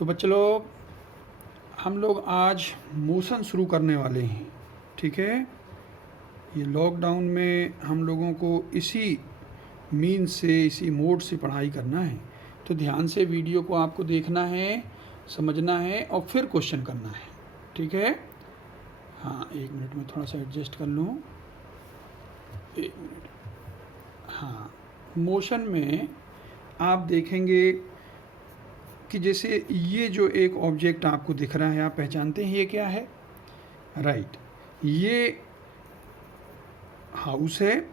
तो बच्चे लोग, हम लोग आज मोशन शुरू करने वाले हैं। ठीक है, ये लॉकडाउन में हम लोगों को इसी मीन से, इसी मोड से पढ़ाई करना है। तो ध्यान से वीडियो को आपको देखना है, समझना है और फिर क्वेश्चन करना है। ठीक है, हाँ, एक मिनट में थोड़ा सा एडजस्ट कर लूँ। एक मिनट। हाँ, मोशन में आप देखेंगे कि जैसे ये जो एक ऑब्जेक्ट आपको दिख रहा है, आप पहचानते हैं ये क्या है? राइट, ये हाउस है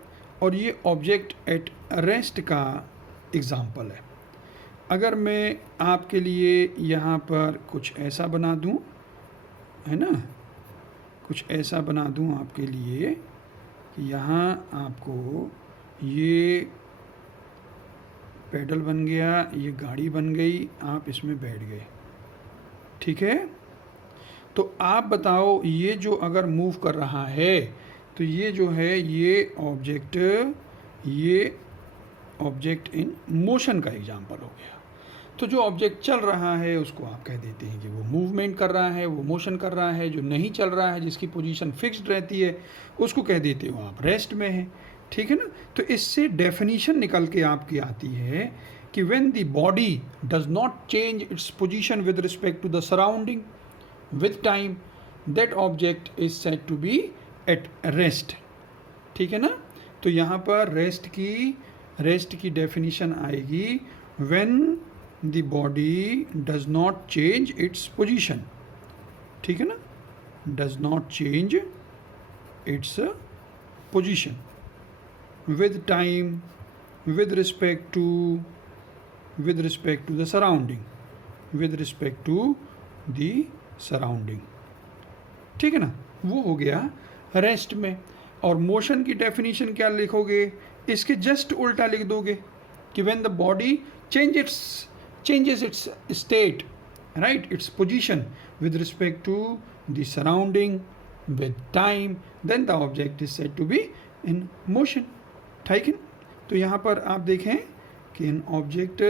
और ये ऑब्जेक्ट एट रेस्ट का एग्जाम्पल है। अगर मैं आपके लिए यहाँ पर कुछ ऐसा बना दूँ, है ना, कुछ ऐसा बना दूँ आपके लिए कि यहाँ आपको ये पेडल बन गया, ये गाड़ी बन गई, आप इसमें बैठ गए। ठीक है, तो आप बताओ, ये जो अगर मूव कर रहा है तो ये जो है ये ऑब्जेक्ट इन मोशन का एग्जांपल हो गया। तो जो ऑब्जेक्ट चल रहा है उसको आप कह देते हैं कि वो मूवमेंट कर रहा है, वो मोशन कर रहा है। जो नहीं चल रहा है, जिसकी पोजीशन फिक्स्ड रहती है, उसको कह देते हो आप रेस्ट में है। ठीक है ना। तो इससे डेफिनेशन निकल के आपकी आती है कि when the body does not change its position with respect to the surrounding with time, that object is said to be at rest. ठीक है ना। तो यहाँ पर रेस्ट की डेफिनेशन आएगी when the body does not change its position. ठीक है ना, does not change its position with time, with respect to the surrounding, with respect to the surrounding। ठीक है ना, वो हो गया रेस्ट में। और मोशन की डेफिनेशन क्या लिखोगे? इसके जस्ट उल्टा लिख दोगे कि when the body changes its state, right, its position with respect to the surrounding with time, then the object is said to be in motion। ठीक है। तो यहाँ पर आप देखें कि an object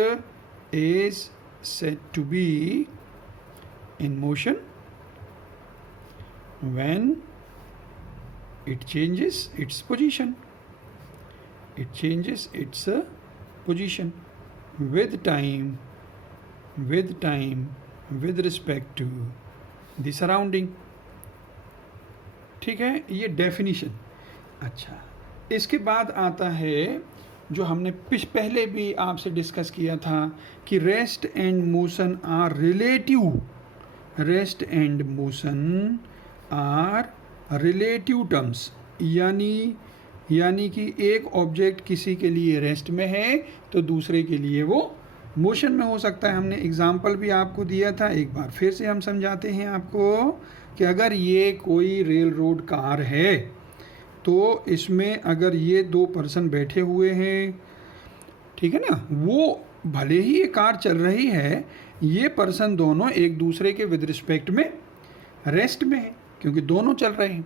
is said to be in motion when it changes its position, with time with respect to the surrounding. ठीक है, ये डेफिनेशन। अच्छा, इसके बाद आता है जो हमने पहले भी आपसे डिस्कस किया था कि rest and motion are relative terms. यानी कि एक ऑब्जेक्ट किसी के लिए रेस्ट में है तो दूसरे के लिए वो मोशन में हो सकता है। हमने एग्जाम्पल भी आपको दिया था, एक बार फिर से हम समझाते हैं आपको कि अगर ये कोई रेल रोड कार है तो इसमें अगर ये दो पर्सन बैठे हुए हैं, ठीक है ना, वो भले ही ये कार चल रही है, ये पर्सन दोनों एक दूसरे के विद रिस्पेक्ट में रेस्ट में है क्योंकि दोनों चल रहे हैं।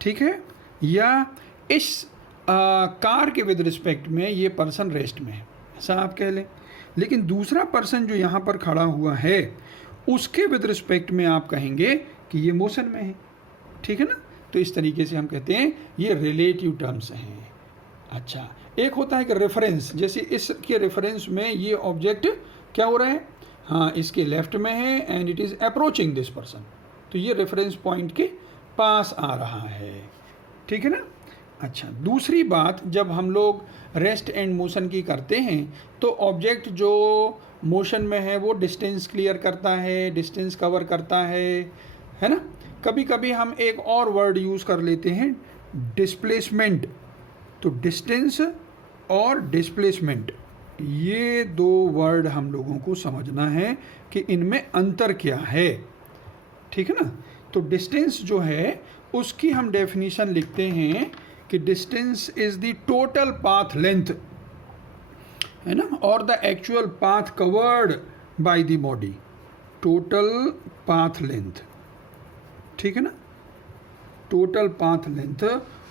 ठीक है, या इस कार के विद रिस्पेक्ट में ये पर्सन रेस्ट में है, ऐसा आप कह लें। लेकिन दूसरा पर्सन जो यहाँ पर खड़ा हुआ है उसके विद रिस्पेक्ट में आप कहेंगे कि ये मोशन में है। ठीक है ना। तो इस तरीके से हम कहते हैं ये रिलेटिव टर्म्स हैं। अच्छा, एक होता है कि रेफरेंस, जैसे इसके रेफरेंस में ये ऑब्जेक्ट क्या हो रहा है, हाँ, इसके लेफ्ट में है and it is approaching this person, तो ये रेफरेंस पॉइंट के पास आ रहा है। ठीक है ना। अच्छा, दूसरी बात, जब हम लोग रेस्ट एंड मोशन की करते हैं तो ऑब्जेक्ट जो मोशन में है वो डिस्टेंस क्लियर करता है, डिस्टेंस कवर करता है ना। कभी कभी हम एक और वर्ड यूज़ कर लेते हैं, डिस्प्लेसमेंट। तो डिस्टेंस और डिस्प्लेसमेंट, ये दो वर्ड हम लोगों को समझना है कि इनमें अंतर क्या है। ठीक है ना। तो डिस्टेंस जो है उसकी हम डेफिनेशन लिखते हैं कि distance is the total path length, है ना, और the actual path covered by the body, total path length. ठीक है ना, टोटल पाथ लेंथ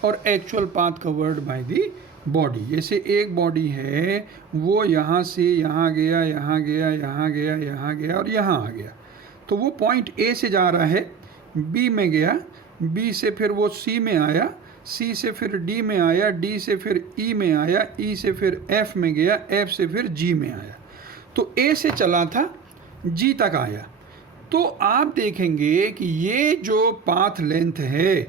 और actual path covered by the body, जैसे एक बॉडी है वो यहाँ से यहाँ गया, यहाँ गया, यहाँ गया, यहाँ गया और यहाँ आ गया, तो वो पॉइंट ए से जा रहा है, बी में गया, बी से फिर वो सी में आया, सी से फिर डी में आया, डी से फिर ई में आया, ई से फिर एफ में गया, एफ से फिर जी में आया, तो ए से चला था जी तक आया। तो आप देखेंगे कि ये जो पाथ लेंथ है,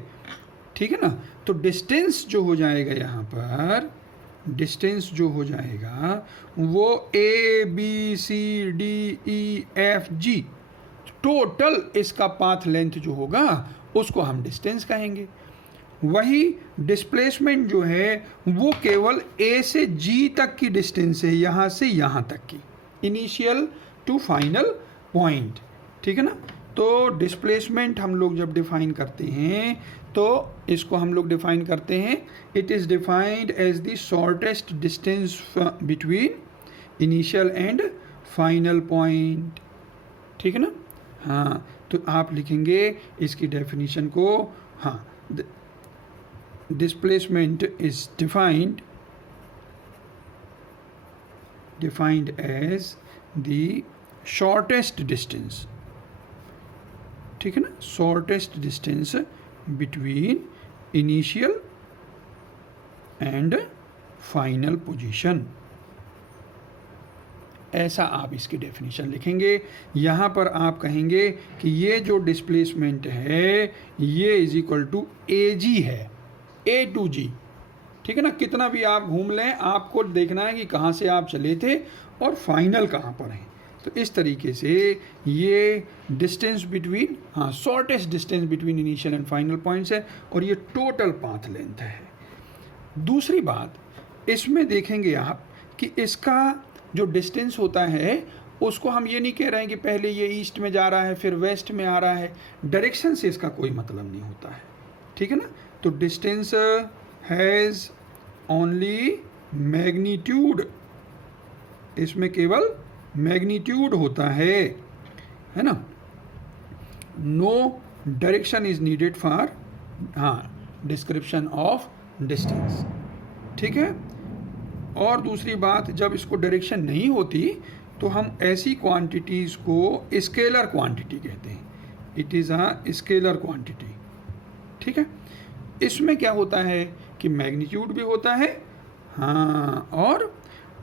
ठीक है ना, तो डिस्टेंस जो हो जाएगा यहाँ पर, डिस्टेंस जो हो जाएगा वो A B C D E F G, total इसका पाथ लेंथ जो होगा उसको हम डिस्टेंस कहेंगे। वही डिस्प्लेसमेंट जो है वो केवल ए से जी तक की डिस्टेंस है, यहाँ से यहाँ तक की, इनिशियल टू फाइनल पॉइंट, ठीक है ना। तो डिस्प्लेसमेंट हम लोग जब डिफाइन करते हैं तो इसको हम लोग डिफाइन करते हैं, it is defined as the shortest distance between initial and final point, ठीक है ना। हाँ, तो आप लिखेंगे इसकी डेफिनेशन को, हाँ, displacement is defined as the shortest distance, ठीक है ना, shortest distance between initial and final position, ऐसा आप इसकी डेफिनेशन लिखेंगे। यहाँ पर आप कहेंगे कि ये जो डिस्प्लेसमेंट है ये इज इक्वल टू ए जी है, ए टू जी, ठीक है ना। कितना भी आप घूम लें आपको देखना है कि कहाँ से आप चले थे और फाइनल कहाँ पर है। तो इस तरीके से ये डिस्टेंस बिटवीन, हाँ, shortest distance between initial and final points है और ये टोटल पाथ लेंथ है। दूसरी बात इसमें देखेंगे आप कि इसका जो डिस्टेंस होता है उसको हम ये नहीं कह रहे हैं कि पहले ये ईस्ट में जा रहा है फिर वेस्ट में आ रहा है, डायरेक्शन से इसका कोई मतलब नहीं होता है, ठीक है ना। तो डिस्टेंस हैज़ ओनली मैग्नीट्यूड, इसमें केवल मैग्नीट्यूड होता है ना। No direction is needed for, हाँ, डिस्क्रिप्शन ऑफ डिस्टेंस, ठीक है। और दूसरी बात, जब इसको डायरेक्शन नहीं होती तो हम ऐसी क्वांटिटीज़ को स्केलर क्वांटिटी कहते हैं, it is a scalar quantity, ठीक है। इसमें क्या होता है कि मैग्नीट्यूड भी होता है, हाँ, और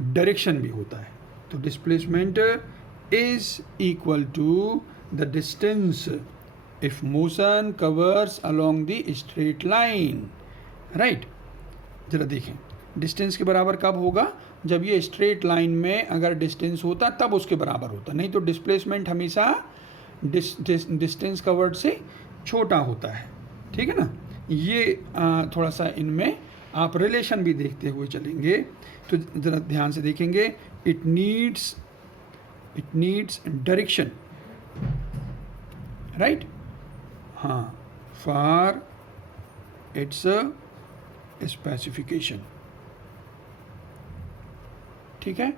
डायरेक्शन भी होता है। तो displacement is equal to the distance if motion covers along the straight line, right. जरा देखें डिस्टेंस के बराबर कब होगा, जब ये स्ट्रेट लाइन में अगर डिस्टेंस होता तब उसके बराबर होता, नहीं तो डिस्प्लेसमेंट हमेशा डिस्टेंस कवर्ड से छोटा होता है, ठीक है ना। ये थोड़ा सा इनमें आप रिलेशन भी देखते हुए चलेंगे तो ज़रा ध्यान से देखेंगे, इट नीड्स डायरेक्शन, राइट, हाँ, फॉर इट्स स्पेसिफिकेशन, ठीक है।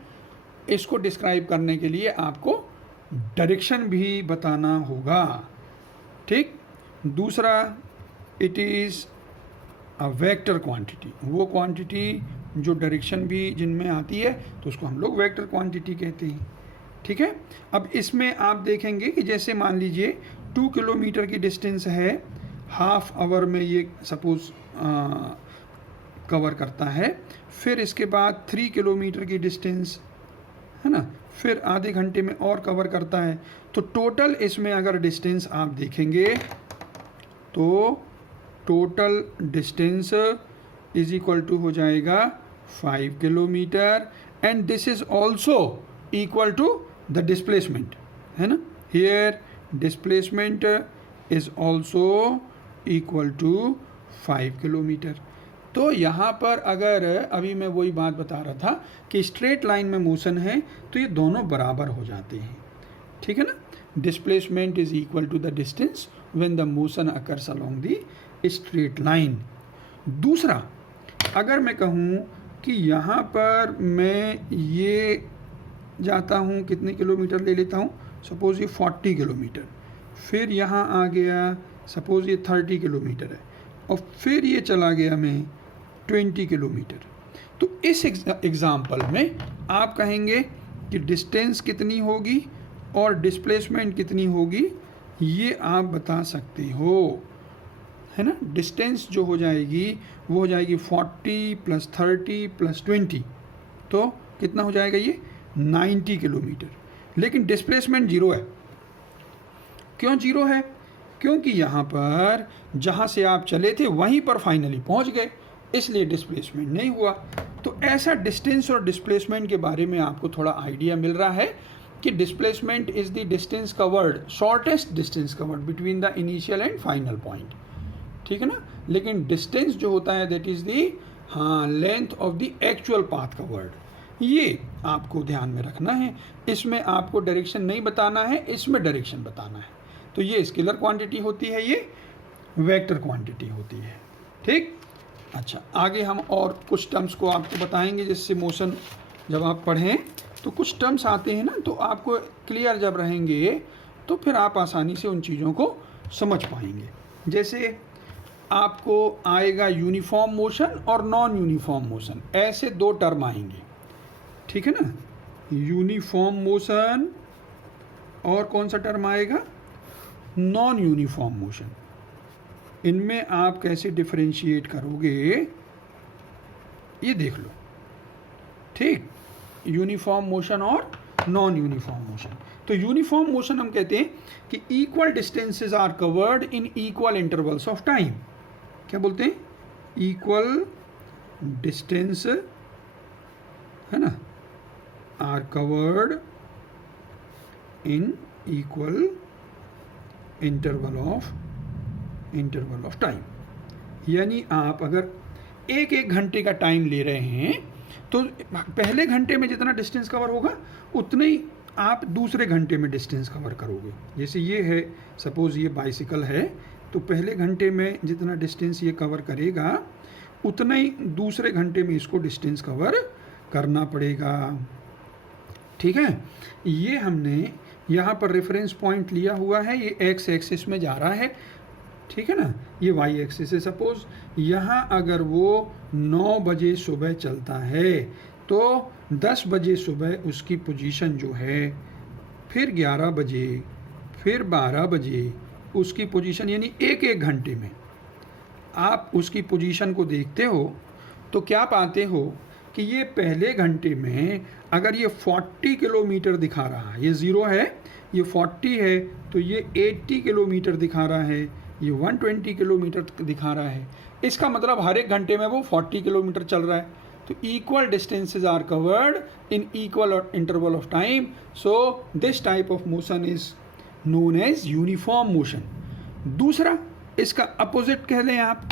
इसको डिस्क्राइब करने के लिए आपको डायरेक्शन भी बताना होगा, ठीक। दूसरा, it is a vector quantity, वो क्वांटिटी जो डायरेक्शन भी जिनमें आती है तो उसको हम लोग वेक्टर क्वांटिटी कहते हैं, ठीक है। अब इसमें आप देखेंगे कि जैसे मान लीजिए 2 किलोमीटर की डिस्टेंस है, हाफ आवर में ये सपोज कवर करता है, फिर इसके बाद 3 किलोमीटर की डिस्टेंस है ना, फिर आधे घंटे में और कवर करता है। तो टोटल इसमें अगर डिस्टेंस आप देखेंगे तो total distance is equal to हो जाएगा 5 kilometre, and this is also equal to the displacement, है ना। Here displacement is also equal to 5 kilometre. तो यहाँ पर अगर अभी मैं वही बात बता रहा था कि स्ट्रेट लाइन में मोशन है तो ये दोनों बराबर हो जाते हैं, ठीक है ना। Displacement is equal to the distance when the motion occurs along the straight line. दूसरा, अगर मैं कहूँ कि यहाँ पर मैं ये जाता हूँ, कितने किलोमीटर ले लेता हूँ, सपोज़ ये 40 किलोमीटर, फिर यहाँ आ गया सपोज़ ये 30 किलोमीटर है, और फिर ये चला गया मैं 20 किलोमीटर, तो इस एग्जाम्पल में आप कहेंगे कि डिस्टेंस कितनी होगी और डिस्प्लेसमेंट कितनी होगी, ये आप बता सकते हो, है ना। डिस्टेंस जो हो जाएगी वो हो जाएगी 40 + 30 + 20, तो कितना हो जाएगा ये 90 किलोमीटर। लेकिन डिस्प्लेसमेंट 0 है। क्यों 0 है? क्योंकि यहाँ पर जहाँ से आप चले थे वहीं पर फाइनली पहुँच गए, इसलिए डिस्प्लेसमेंट नहीं हुआ। तो ऐसा डिस्टेंस और डिस्प्लेसमेंट के बारे में आपको थोड़ा आइडिया मिल रहा है कि displacement is the distance covered, shortest distance covered between the initial and final point, ठीक है ना। लेकिन डिस्टेंस जो होता है that is the length of the actual path covered, ये आपको ध्यान में रखना है। इसमें आपको डायरेक्शन नहीं बताना है, इसमें डायरेक्शन बताना है। तो ये स्केलर क्वांटिटी होती है, ये वेक्टर क्वांटिटी होती है, ठीक। अच्छा, आगे हम और कुछ टर्म्स को आपको बताएंगे, जिससे मोशन जब आप पढ़ें तो कुछ टर्म्स आते हैं ना, तो आपको क्लियर जब रहेंगे तो फिर आप आसानी से उन चीज़ों को समझ पाएंगे। जैसे आपको आएगा यूनिफॉर्म मोशन और नॉन यूनिफॉर्म मोशन, ऐसे दो टर्म आएंगे, ठीक है ना। यूनिफॉर्म मोशन और कौन सा टर्म आएगा, नॉन यूनिफॉर्म मोशन। इनमें आप कैसे डिफरेंशिएट करोगे ये देख लो, ठीक। यूनिफॉर्म मोशन और नॉन यूनिफॉर्म मोशन। तो यूनिफॉर्म मोशन हम कहते हैं कि equal distances are covered in equal intervals of time. क्या बोलते हैं? इक्वल डिस्टेंस, है ना, are covered in equal interval of time. यानी आप अगर एक घंटे का टाइम ले रहे हैं तो पहले घंटे में जितना डिस्टेंस कवर होगा उतने ही आप दूसरे घंटे में डिस्टेंस कवर करोगे। जैसे ये है, सपोज़ ये बाइसिकल है, तो पहले घंटे में जितना डिस्टेंस ये कवर करेगा उतना ही दूसरे घंटे में इसको डिस्टेंस कवर करना पड़ेगा, ठीक है। ये हमने यहाँ पर रेफरेंस पॉइंट लिया हुआ है, ये एक्स एक्सिस में जा रहा है, ठीक है ना। ये वाई एक्सिस है। सपोज़ यहाँ अगर वो 9 बजे सुबह चलता है तो 10 बजे सुबह उसकी पोजीशन जो है, फिर 11 बजे, फिर 12 बजे उसकी पोजीशन, यानी एक घंटे में आप उसकी पोजीशन को देखते हो तो क्या पाते हो कि ये पहले घंटे में अगर ये 40 किलोमीटर दिखा रहा है, ये 0 है, ये 40 है, तो ये 80 किलोमीटर दिखा रहा है, ये 120 किलोमीटर दिखा रहा है। इसका मतलब हर एक घंटे में वो 40 किलोमीटर चल रहा है। तो equal distances are covered in equal interval of time, so this type of motion is known as uniform motion. दूसरा, इसका अपोजिट कह लें आप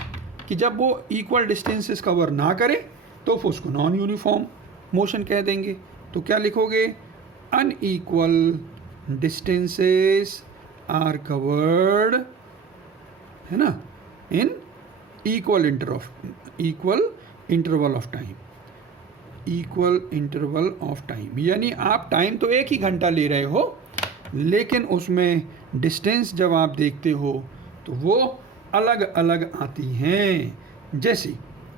कि जब वो इक्वल डिस्टेंसेस कवर ना करे तो फिर उसको नॉन यूनिफॉर्म मोशन कह देंगे। तो क्या लिखोगे? अनइक्वल डिस्टेंसेस आर कवर्ड, है ना, इन equal interval of time, equal interval of time. यानी आप टाइम तो एक ही घंटा ले रहे हो, लेकिन उसमें डिस्टेंस जब आप देखते हो तो वो अलग अलग आती हैं। जैसे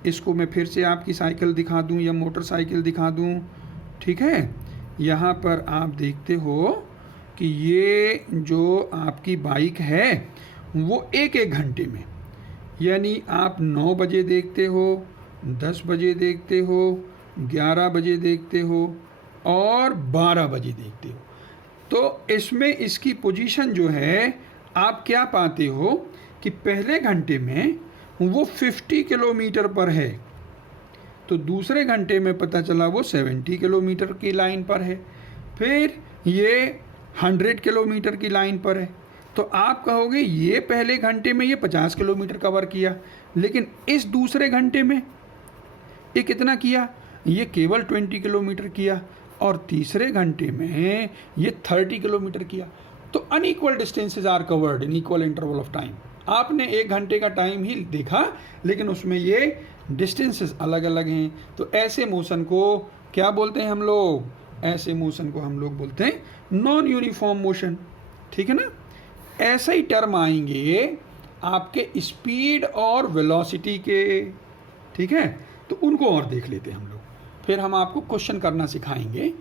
इसको मैं फिर से आपकी साइकिल दिखा दूं या मोटरसाइकिल दिखा दूं, ठीक है। यहाँ पर आप देखते हो कि ये जो आपकी बाइक है वो एक घंटे में, यानी आप 9 बजे देखते हो, 10 बजे देखते हो, 11 बजे देखते हो और 12 बजे देखते हो। तो इसमें इसकी पोजीशन जो है आप क्या पाते हो कि पहले घंटे में वो 50 किलोमीटर पर है, तो दूसरे घंटे में पता चला वो 70 किलोमीटर की लाइन पर है, फिर ये 100 किलोमीटर की लाइन पर है। तो आप कहोगे ये पहले घंटे में ये 50 किलोमीटर कवर किया, लेकिन इस दूसरे घंटे में ये कितना किया? ये केवल 20 किलोमीटर किया, और तीसरे घंटे में ये 30 किलोमीटर किया। तो unequal distances are covered in equal interval of time. आपने एक घंटे का टाइम ही देखा, लेकिन उसमें ये डिस्टेंसेस अलग अलग हैं। तो ऐसे मोशन को क्या बोलते हैं हम लोग? ऐसे मोशन को हम लोग बोलते हैं नॉन यूनिफॉर्म मोशन, ठीक है ना। ऐसे ही टर्म आएंगे आपके स्पीड और वेलोसिटी के, ठीक है। तो उनको और देख लेते हैं हम लोग। फिर हम आपको क्वेश्चन करना सिखाएंगे,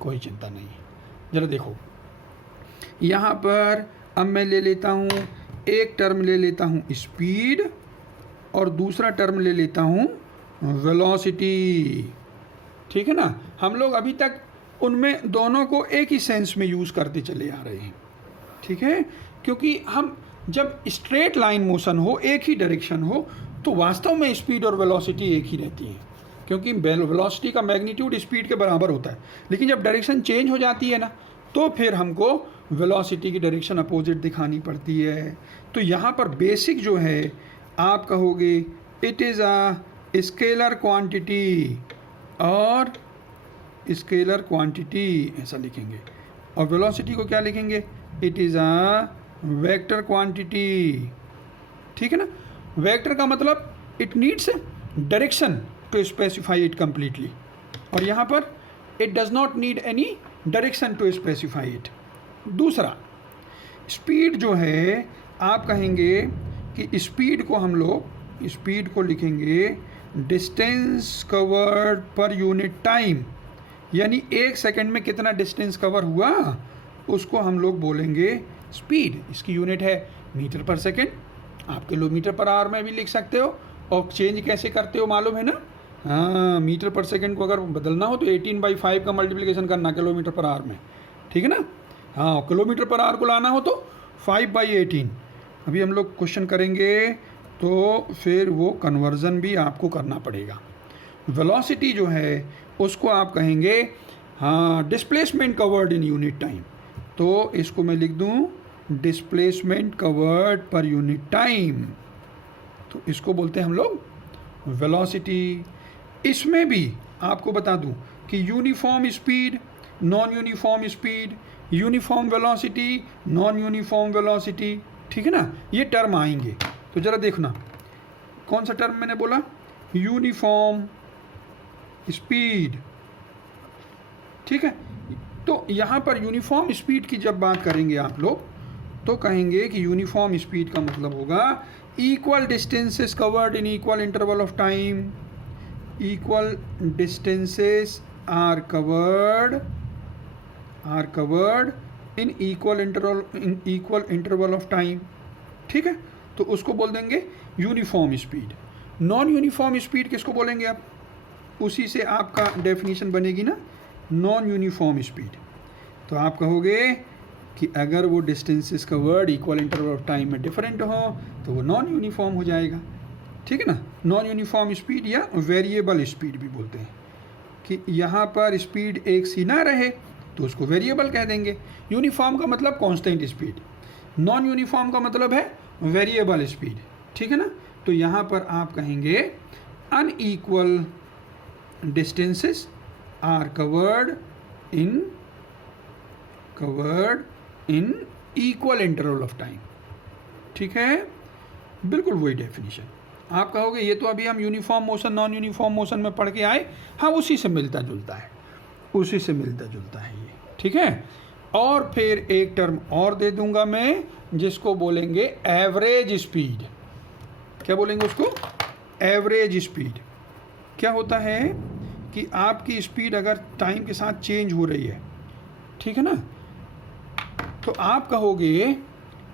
कोई चिंता नहीं है। जरा देखो यहाँ पर अब मैं ले लेता हूँ, एक टर्म ले लेता हूँ स्पीड और दूसरा टर्म ले लेता हूँ वेलोसिटी। ठीक है ना, हम लोग अभी तक उनमें दोनों को एक ही सेंस में यूज़ करते चले आ रहे हैं। ठीक है, क्योंकि हम जब स्ट्रेट लाइन मोशन हो, एक ही डायरेक्शन हो, तो वास्तव में स्पीड और वेलोसिटी एक ही रहती है, क्योंकि वेलोसिटी का मैग्नीट्यूड स्पीड के बराबर होता है। लेकिन जब डायरेक्शन चेंज हो जाती है ना, तो फिर हमको वेलोसिटी की डायरेक्शन अपोजिट दिखानी पड़ती है। तो यहाँ पर बेसिक जो है आप कहोगे it is a scalar quantity, और स्केलर क्वांटिटी ऐसा लिखेंगे, और वेलोसिटी को क्या लिखेंगे, it is a vector quantity. ठीक है ना, वेक्टर का मतलब it needs direction to specify it completely, और यहाँ पर it does not need any direction to specify it. दूसरा स्पीड जो है आप कहेंगे कि स्पीड को हम लोग स्पीड को लिखेंगे distance covered per unit time, यानी एक सेकंड में कितना डिस्टेंस कवर हुआ उसको हम लोग बोलेंगे स्पीड। इसकी यूनिट है मीटर पर सेकंड। आप किलोमीटर पर आवर में भी लिख सकते हो, और चेंज कैसे करते हो मालूम है ना। हाँ, मीटर पर सेकंड को अगर बदलना हो तो 18/5 का मल्टीप्लिकेशन करना किलोमीटर पर आवर में। ठीक है ना। हाँ, किलोमीटर पर आवर को लाना हो तो 5/18। अभी हम लोग क्वेश्चन करेंगे तो फिर वो कन्वर्जन भी आपको करना पड़ेगा। वेलोसिटी जो है उसको आप कहेंगे हाँ displacement covered in unit time, तो इसको मैं लिख दूँ displacement covered per unit time, तो इसको बोलते हैं हम लोग वेलोसिटी। इसमें भी आपको बता दूं कि uniform speed, non uniform speed, uniform velocity, non uniform velocity, ठीक है ना, ये टर्म आएंगे। तो ज़रा देखना कौन सा टर्म मैंने बोला, यूनिफॉर्म स्पीड। ठीक है, तो यहाँ पर यूनिफॉर्म स्पीड की जब बात करेंगे आप लोग तो कहेंगे कि यूनिफॉर्म स्पीड का मतलब होगा equal distances covered in equal interval of time. Equal distances are covered in equal interval of time. ठीक है, तो उसको बोल देंगे uniform speed. Non uniform speed किसको बोलेंगे आप, उसी से आपका डेफिनेशन बनेगी ना, नॉन यूनिफॉर्म स्पीड। तो आप कहोगे कि अगर वो डिस्टेंसेस का word equal interval of time में डिफरेंट हो तो वो नॉन यूनिफॉर्म हो जाएगा। ठीक है ना, नॉन यूनिफॉर्म स्पीड या वेरिएबल स्पीड भी बोलते हैं, कि यहाँ पर स्पीड एक सी ना रहे तो उसको वेरिएबल कह देंगे। यूनिफॉर्म का मतलब कांस्टेंट स्पीड, नॉन यूनिफॉर्म का मतलब है वेरिएबल स्पीड। ठीक है ना, तो यहाँ पर आप कहेंगे unequal distances are covered in equal interval of time. ठीक है, बिल्कुल वही डेफिनेशन। आप कहोगे ये तो अभी हम uniform motion non uniform motion में पढ़ के आए, हाँ उसी से मिलता जुलता है, उसी से मिलता जुलता है ये। ठीक है, और फिर एक टर्म और दे दूंगा मैं जिसको बोलेंगे एवरेज स्पीड। क्या बोलेंगे उसको, एवरेज स्पीड। क्या होता है कि आपकी स्पीड अगर टाइम के साथ चेंज हो रही है, ठीक है ना, तो आप कहोगे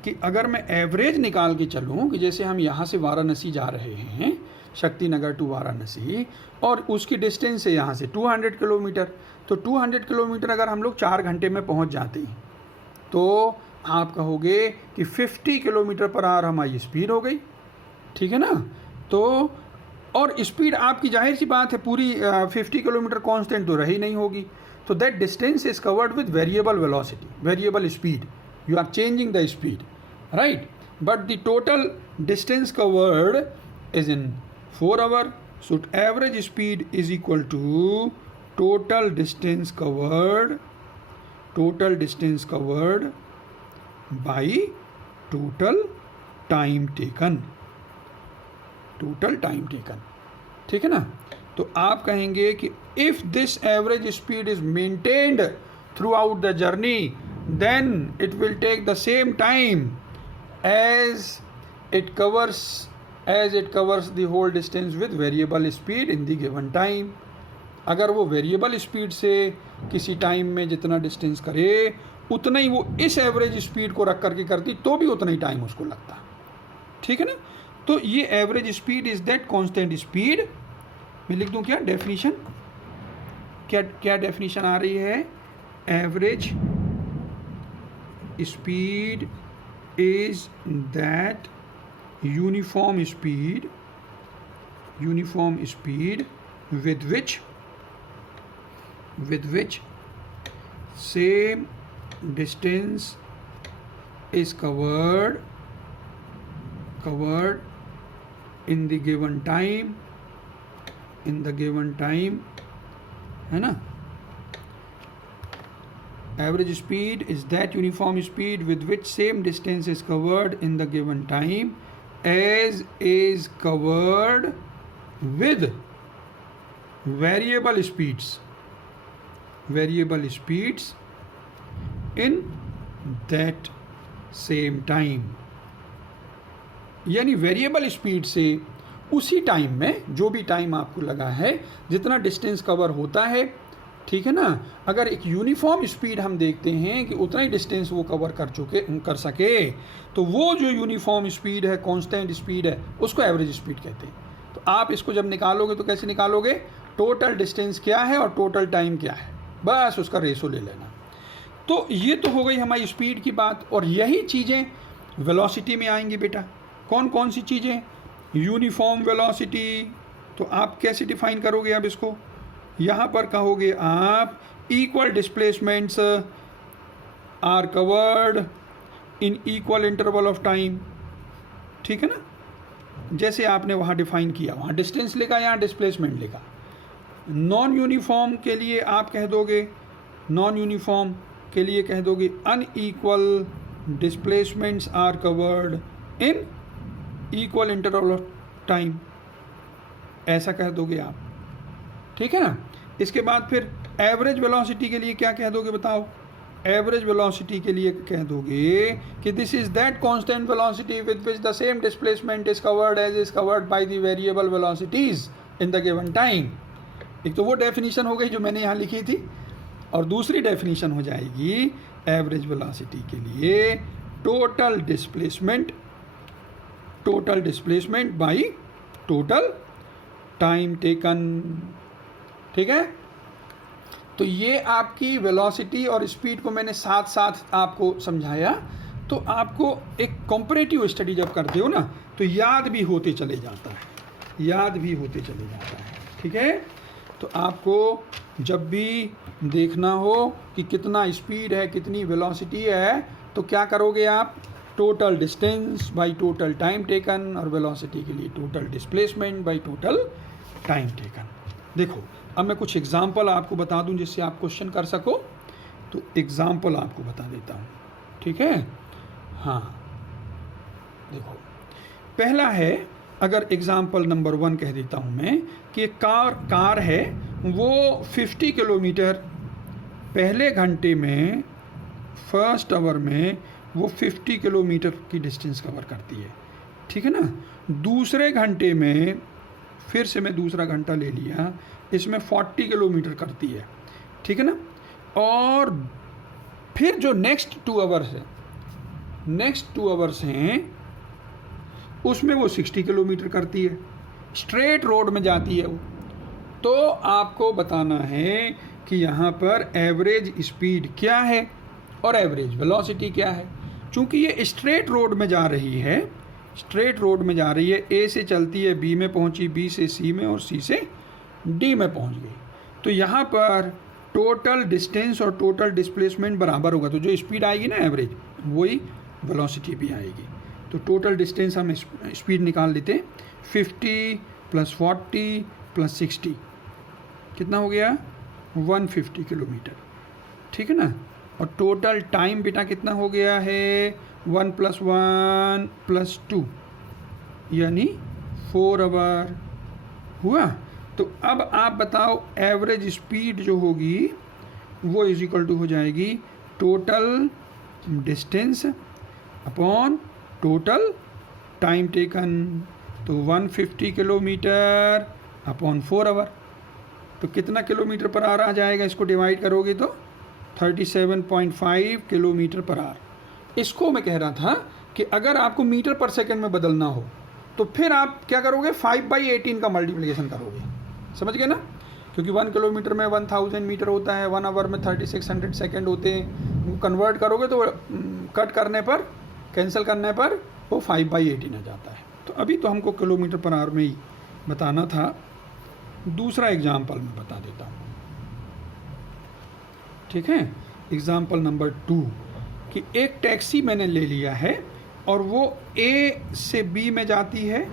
कि अगर मैं एवरेज निकाल के चलूँ कि जैसे हम यहाँ से वाराणसी जा रहे हैं, शक्ति नगर टू वाराणसी, और उसकी डिस्टेंस है यहाँ से 200 किलोमीटर, तो 200 किलोमीटर अगर हम लोग 4 घंटे में पहुँच जाते हैं तो आप कहोगे कि 50 किलोमीटर पर आवर हमारी स्पीड हो गई। ठीक है ना, तो और स्पीड आपकी जाहिर सी बात है पूरी 50 किलोमीटर कांस्टेंट तो रही नहीं होगी, तो that distance is covered with variable velocity, variable speed, you are changing the speed, right, but the total distance covered is in 4 hour, so average speed is equal to total distance covered by total time taken. ठीक है ना, तो आप कहेंगे कि if this average speed is maintained throughout the journey then it will take the same time as it covers the whole distance with variable speed in the given time. अगर वो variable speed से किसी time में जितना distance करे उतना ही वो इस एवरेज स्पीड को रख करके करती तो भी उतना ही टाइम उसको लगता। ठीक है ना। तो ये average speed is that constant speed. मैं लिख दूं क्या डेफिनेशन, क्या क्या डेफिनेशन आ रही है? Average speed is that uniform speed with which same distance is covered in the given time, है ना। Average speed is that uniform speed with which same distance is covered in the given time as is covered with variable speeds in that same time। यानी variable speed से उसी time में, जो भी time आपको लगा है, जितना डिस्टेंस कवर होता है, ठीक है ना। अगर एक यूनिफॉर्म स्पीड हम देखते हैं कि उतना ही डिस्टेंस वो कवर कर सके, तो वो जो यूनिफॉर्म स्पीड है, कांस्टेंट स्पीड है, उसको एवरेज स्पीड कहते हैं। तो आप इसको जब निकालोगे तो कैसे निकालोगे? टोटल डिस्टेंस क्या है और टोटल टाइम क्या है, बस उसका रेशो ले लेना। तो ये तो हो गई हमारी स्पीड की बात। और यही चीज़ें वेलोसिटी में आएंगी बेटा। कौन कौन सी चीज़ें? Uniform velocity. तो आप कैसे डिफाइन करोगे? अब इसको यहाँ पर कहोगे आप equal displacements are covered in equal interval of time. ठीक है ना। जैसे आपने वहाँ डिफाइन किया, वहाँ डिस्टेंस लिखा, यहाँ डिस्प्लेसमेंट लिखा। नॉन यूनिफॉर्म के लिए आप कह दोगे, unequal displacements are covered in equal interval of time, ऐसा कह दोगे आप। ठीक है ना। इसके बाद फिर एवरेज वेलोसिटी के लिए क्या कह दोगे बताओ? एवरेज वेलोसिटी के लिए कह दोगे कि this is that constant velocity with which the same displacement is covered as is covered by the variable velocities in the given time. एक तो वो डेफिनेशन हो गई जो मैंने यहाँ लिखी थी, और दूसरी डेफिनेशन हो जाएगी एवरेज वेलोसिटी के लिए total displacement by total time taken. ठीक है। तो ये आपकी वेलोसिटी और स्पीड को मैंने साथ साथ आपको समझाया। तो आपको एक कंपैरेटिव स्टडी जब करते हो ना, तो याद भी होते चले जाता है। ठीक है। तो आपको जब भी देखना हो कि कितना स्पीड है, कितनी वेलोसिटी है, तो क्या करोगे आप? Total distance by total time taken, और वेलोसिटी के लिए total displacement by total time taken. देखो अब मैं कुछ एग्जाम्पल आपको बता दूं जिससे आप क्वेश्चन कर सको। तो एग्जाम्पल आपको बता देता हूं। ठीक है। हाँ देखो, पहला है, अगर एग्जाम्पल नंबर 1 कह देता हूं मैं कि एक कार है, वो 50 किलोमीटर पहले घंटे में, फर्स्ट आवर में वो 50 किलोमीटर की डिस्टेंस कवर करती है। ठीक है ना। दूसरे घंटे में, फिर से मैं दूसरा घंटा ले लिया, इसमें 40 किलोमीटर करती है। ठीक है ना। और फिर जो नेक्स्ट 2 आवर्स हैं उसमें वो 60 किलोमीटर करती है, स्ट्रेट रोड में जाती है वो। तो आपको बताना है कि यहाँ पर एवरेज स्पीड क्या है और एवरेज वेलोसिटी क्या है। चूँकि ये स्ट्रेट रोड में जा रही है, ए से चलती है, बी में पहुँची, बी से सी में, और सी से डी में पहुँच गई। तो यहाँ पर टोटल डिस्टेंस और टोटल डिस्प्लेसमेंट बराबर होगा। तो जो स्पीड आएगी ना एवरेज, वही वेलोसिटी भी आएगी। तो टोटल डिस्टेंस हम स्पीड निकाल लेते हैं। 50 + 40 + 60 कितना हो गया? 150 किलोमीटर। ठीक है ना। और टोटल टाइम बेटा कितना हो गया है? 1 + 1 + 2 यानी 4 आवर हुआ। तो अब आप बताओ एवरेज स्पीड जो होगी वो इज इक्वल टू हो जाएगी total distance upon total time taken. तो 150 किलोमीटर अपॉन 4 आवर। तो कितना किलोमीटर पर आवर आ जाएगा, इसको डिवाइड करोगे तो 37.5 किलोमीटर पर आवर। इसको मैं कह रहा था कि अगर आपको मीटर पर सेकंड में बदलना हो तो फिर आप क्या करोगे, 5/18 का मल्टीप्लिकेशन करोगे, समझ गए ना, क्योंकि 1 किलोमीटर में 1000 मीटर होता है, 1 आवर में 3600 सेकंड होते हैं। कन्वर्ट करोगे तो कट करने पर, कैंसिल करने पर वो 5/18 आ जाता है। तो अभी तो हमको किलोमीटर पर आवर में ही बताना था, दूसरा एग्जाम्पल मैं बता देता हूँ, ठीक है। एग्जाम्पल नंबर 2 कि एक टैक्सी मैंने ले लिया है और वो ए से बी में जाती है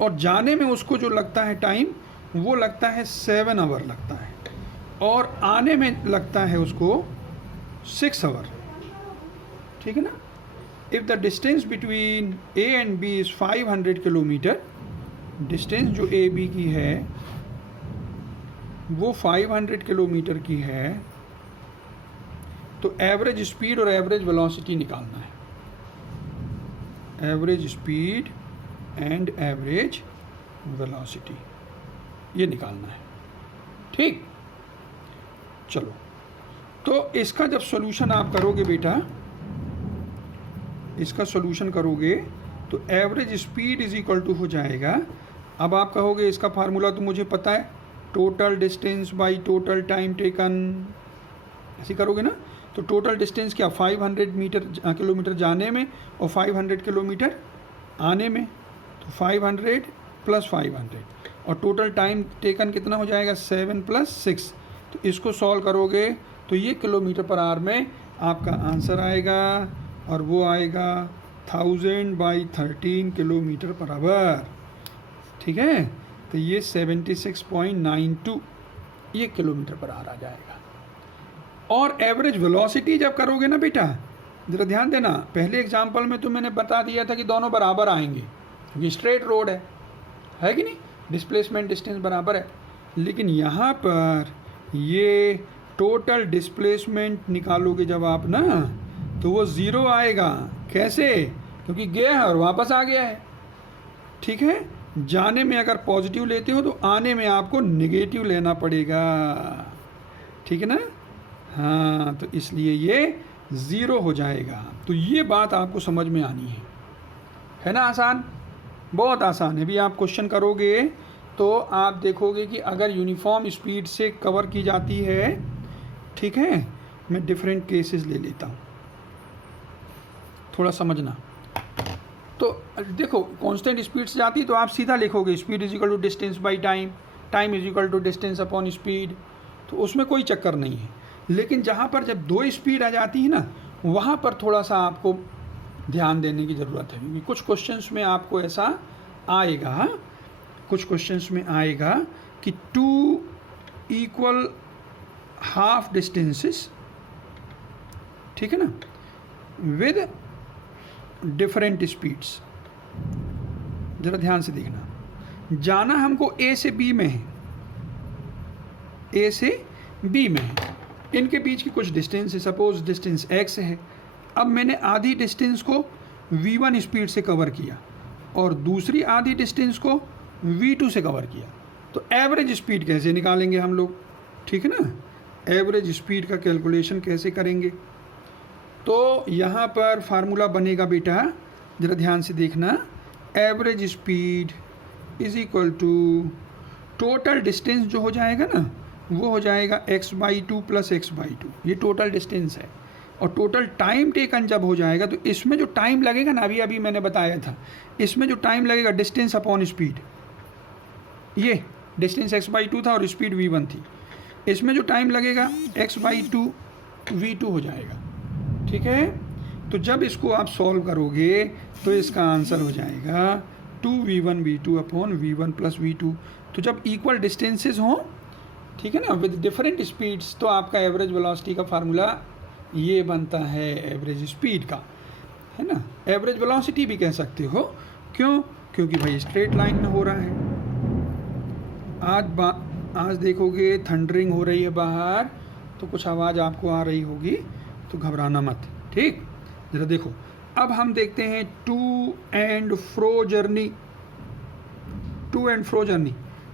और जाने में उसको जो लगता है टाइम वो लगता है 7 आवर लगता है, और आने में लगता है उसको 6 आवर, ठीक है ना। If the distance between A and B is 500 kilometre, distance जो ए बी की है वो 500 किलोमीटर की है, तो एवरेज स्पीड और एवरेज वेलोसिटी निकालना है। Average speed and average velocity ये निकालना है, ठीक। चलो, तो इसका जब सॉल्यूशन आप करोगे बेटा, इसका सॉल्यूशन करोगे तो average speed is equal to हो जाएगा, अब आप कहोगे इसका फार्मूला तो मुझे पता है, total distance by total time taken, ऐसे करोगे ना। तो टोटल डिस्टेंस क्या, 500 किलोमीटर जाने में और 500 किलोमीटर आने में, तो 500 + 500, और टोटल टाइम टेकन कितना हो जाएगा, 7 + 6। तो इसको सॉल्व करोगे तो ये किलोमीटर पर आवर में आपका आंसर आएगा, और वो आएगा 1000/13 किलोमीटर पर आवर, ठीक है। तो ये 76.92 ये किलोमीटर पर आवर आ जाएगा। और एवरेज वेलोसिटी जब करोगे ना बेटा, ज़रा ध्यान देना, पहले एग्जाम्पल में तो मैंने बता दिया था कि दोनों बराबर आएंगे क्योंकि स्ट्रेट रोड है कि नहीं, डिस्प्लेसमेंट डिस्टेंस बराबर है। लेकिन यहाँ पर ये टोटल डिस्प्लेसमेंट निकालोगे जब आप ना, तो वो 0 आएगा। कैसे, क्योंकि गया है और वापस आ गया है, ठीक है। जाने में अगर पॉजिटिव लेते हो तो आने में आपको नेगेटिव लेना पड़ेगा, ठीक है ना। हाँ, तो इसलिए ये 0 हो जाएगा। तो ये बात आपको समझ में आनी है ना। आसान, बहुत आसान है। अभी आप क्वेश्चन करोगे तो आप देखोगे कि अगर यूनिफॉर्म स्पीड से कवर की जाती है, ठीक है, मैं डिफरेंट केसेस ले लेता हूँ, थोड़ा समझना। तो देखो, कांस्टेंट स्पीड से जाती है तो आप सीधा लिखोगे speed is equal to distance by time, time is equal to distance upon speed, तो उसमें कोई चक्कर नहीं है। लेकिन जहाँ पर जब 2 स्पीड आ जाती है ना, वहाँ पर थोड़ा सा आपको ध्यान देने की ज़रूरत है, क्योंकि कुछ क्वेश्चंस में आपको ऐसा आएगा, कुछ क्वेश्चंस में आएगा कि 2 इक्वल हाफ डिस्टेंसेस, ठीक है ना, विद डिफरेंट स्पीड्स। ज़रा ध्यान से देखना, जाना हमको ए से बी में है, ए से बी में है, इनके बीच की कुछ डिस्टेंस है, सपोज डिस्टेंस x है। अब मैंने आधी डिस्टेंस को v1 स्पीड से कवर किया और दूसरी आधी डिस्टेंस को v2 से कवर किया, तो एवरेज स्पीड कैसे निकालेंगे हम लोग, ठीक है ना। एवरेज स्पीड का कैलकुलेशन कैसे करेंगे, तो यहाँ पर फार्मूला बनेगा बेटा, ज़रा ध्यान से देखना, average speed is equal to total distance जो हो जाएगा ना, वो हो जाएगा x/2 + x/2, ये टोटल डिस्टेंस है। और टोटल टाइम टेकन जब हो जाएगा तो इसमें जो टाइम लगेगा ना, अभी मैंने बताया था, इसमें जो टाइम लगेगा डिस्टेंस अपॉन स्पीड, ये डिस्टेंस x/2 था और स्पीड v1 थी, इसमें जो टाइम लगेगा x/2 v2 हो जाएगा, ठीक है। तो जब इसको आप सॉल्व करोगे तो इसका आंसर हो जाएगा 2v1 v2 upon v1 + v2। तो जब इक्वल डिस्टेंसेस हों, ठीक है ना, विद डिफरेंट स्पीड्स, तो आपका एवरेज वेलोसिटी का फार्मूला ये बनता है एवरेज स्पीड का, है ना। एवरेज वेलोसिटी भी कह सकते हो, क्यों, क्योंकि भाई स्ट्रेट लाइन में हो रहा है। आज देखोगे थंडरिंग हो रही है बाहर, तो कुछ आवाज़ आपको आ रही होगी, तो घबराना मत, ठीक। ज़रा देखो, अब हम देखते हैं टू एंड फ्रो जर्नी।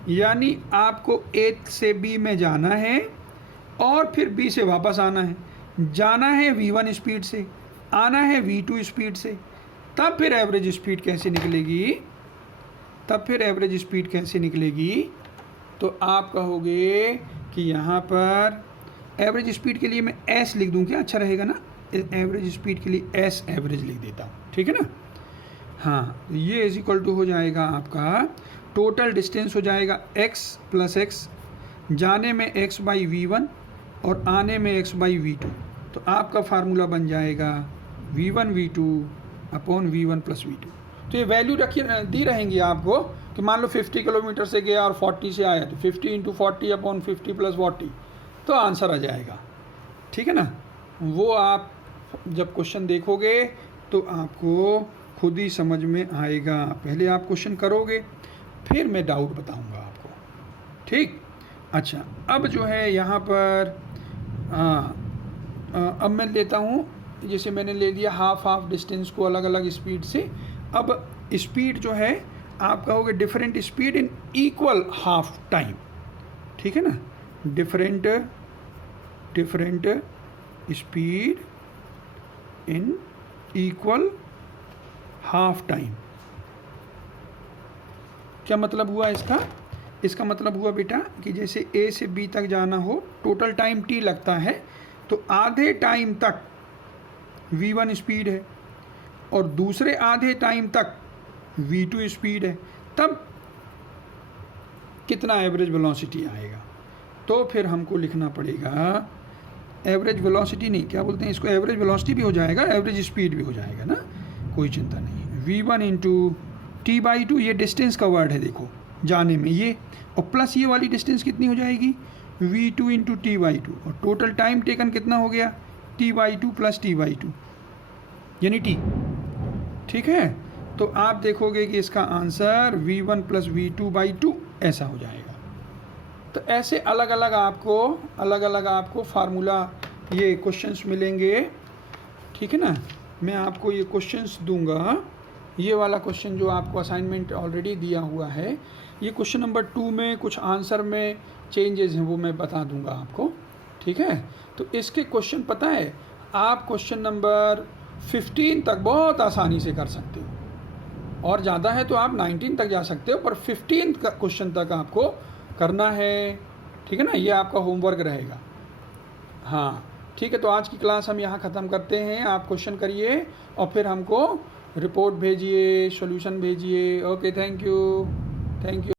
यानी आपको A से B में जाना है और फिर B से वापस आना है। जाना है V1 स्पीड से, आना है V2 स्पीड से। तब फिर एवरेज स्पीड कैसे निकलेगी? तो आप कहोगे कि यहाँ पर एवरेज स्पीड के लिए मैं S लिख दूँ क्या? अच्छा रहेगा ना? एवरेज स्पीड के लिए S एवरेज लिख देता हूँ, ठीक है ना? हाँ, ये इज इक्वल टू हो जाएगा आपका टोटल डिस्टेंस हो जाएगा x प्लस एक्स, जाने में x बाई V1 और आने में x बाई V2। तो आपका फार्मूला बन जाएगा V1 V2 upon V1 plus V2। तो ये वैल्यू दी रहेंगी आपको कि मान लो 50 किलोमीटर से गया और 40 से आया, तो 50 इंटू 40 अपॉन 50 प्लस 40, तो आंसर आ जाएगा, ठीक है ना? वो आप जब क्वेश्चन देखोगे तो आपको खुद ही समझ में आएगा। पहले आप क्वेश्चन करोगे, फिर मैं डाउट बताऊंगा आपको, ठीक? अच्छा, अब जो है यहाँ पर अब मैं लेता हूँ, जैसे मैंने ले लिया हाफ डिस्टेंस को अलग अलग स्पीड से। अब स्पीड जो है आप कहोगे different speed in equal half time, ठीक है ना? Different speed in equal half time. क्या मतलब हुआ इसका? इसका मतलब हुआ बेटा कि जैसे A से B तक जाना हो, टोटल टाइम T लगता है, तो आधे टाइम तक V1 स्पीड है और दूसरे आधे टाइम तक V2 स्पीड है, तब कितना एवरेज वेलोसिटी आएगा? तो फिर हमको लिखना पड़ेगा एवरेज वेलोसिटी नहीं, क्या बोलते हैं इसको, एवरेज वेलोसिटी भी हो जाएगा, एवरेज स्पीड भी हो जाएगा ना, कोई चिंता नहीं है। V1 इंटू T/2, ये डिस्टेंस का वर्ड है, देखो जाने में ये, और प्लस ये वाली डिस्टेंस कितनी हो जाएगी? V2 इंटू T/2, और टोटल टाइम टेकन कितना हो गया? T/2 प्लस T/2 यानी T, ठीक है? तो आप देखोगे कि इसका आंसर V1 प्लस V2/2 ऐसा हो जाएगा। तो ऐसे अलग अलग आपको फार्मूला ये क्वेश्चंस मिलेंगे, ठीक है ना? मैं आपको ये क्वेश्चंस दूंगा। ये वाला क्वेश्चन जो आपको असाइनमेंट ऑलरेडी दिया हुआ है, ये क्वेश्चन नंबर 2 में कुछ आंसर में चेंजेस हैं, वो मैं बता दूंगा आपको, ठीक है? तो इसके क्वेश्चन पता है, आप क्वेश्चन नंबर 15 तक बहुत आसानी से कर सकते हो, और ज़्यादा है तो आप 19 तक जा सकते हो, पर 15 क्वेश्चन तक आपको करना है, ठीक है ना? ये आपका होमवर्क रहेगा। हाँ, ठीक है। तो आज की क्लास हम यहाँ ख़त्म करते हैं। आप क्वेश्चन करिए और फिर हमको रिपोर्ट भेजिए, सॉल्यूशन भेजिए। Okay, thank you.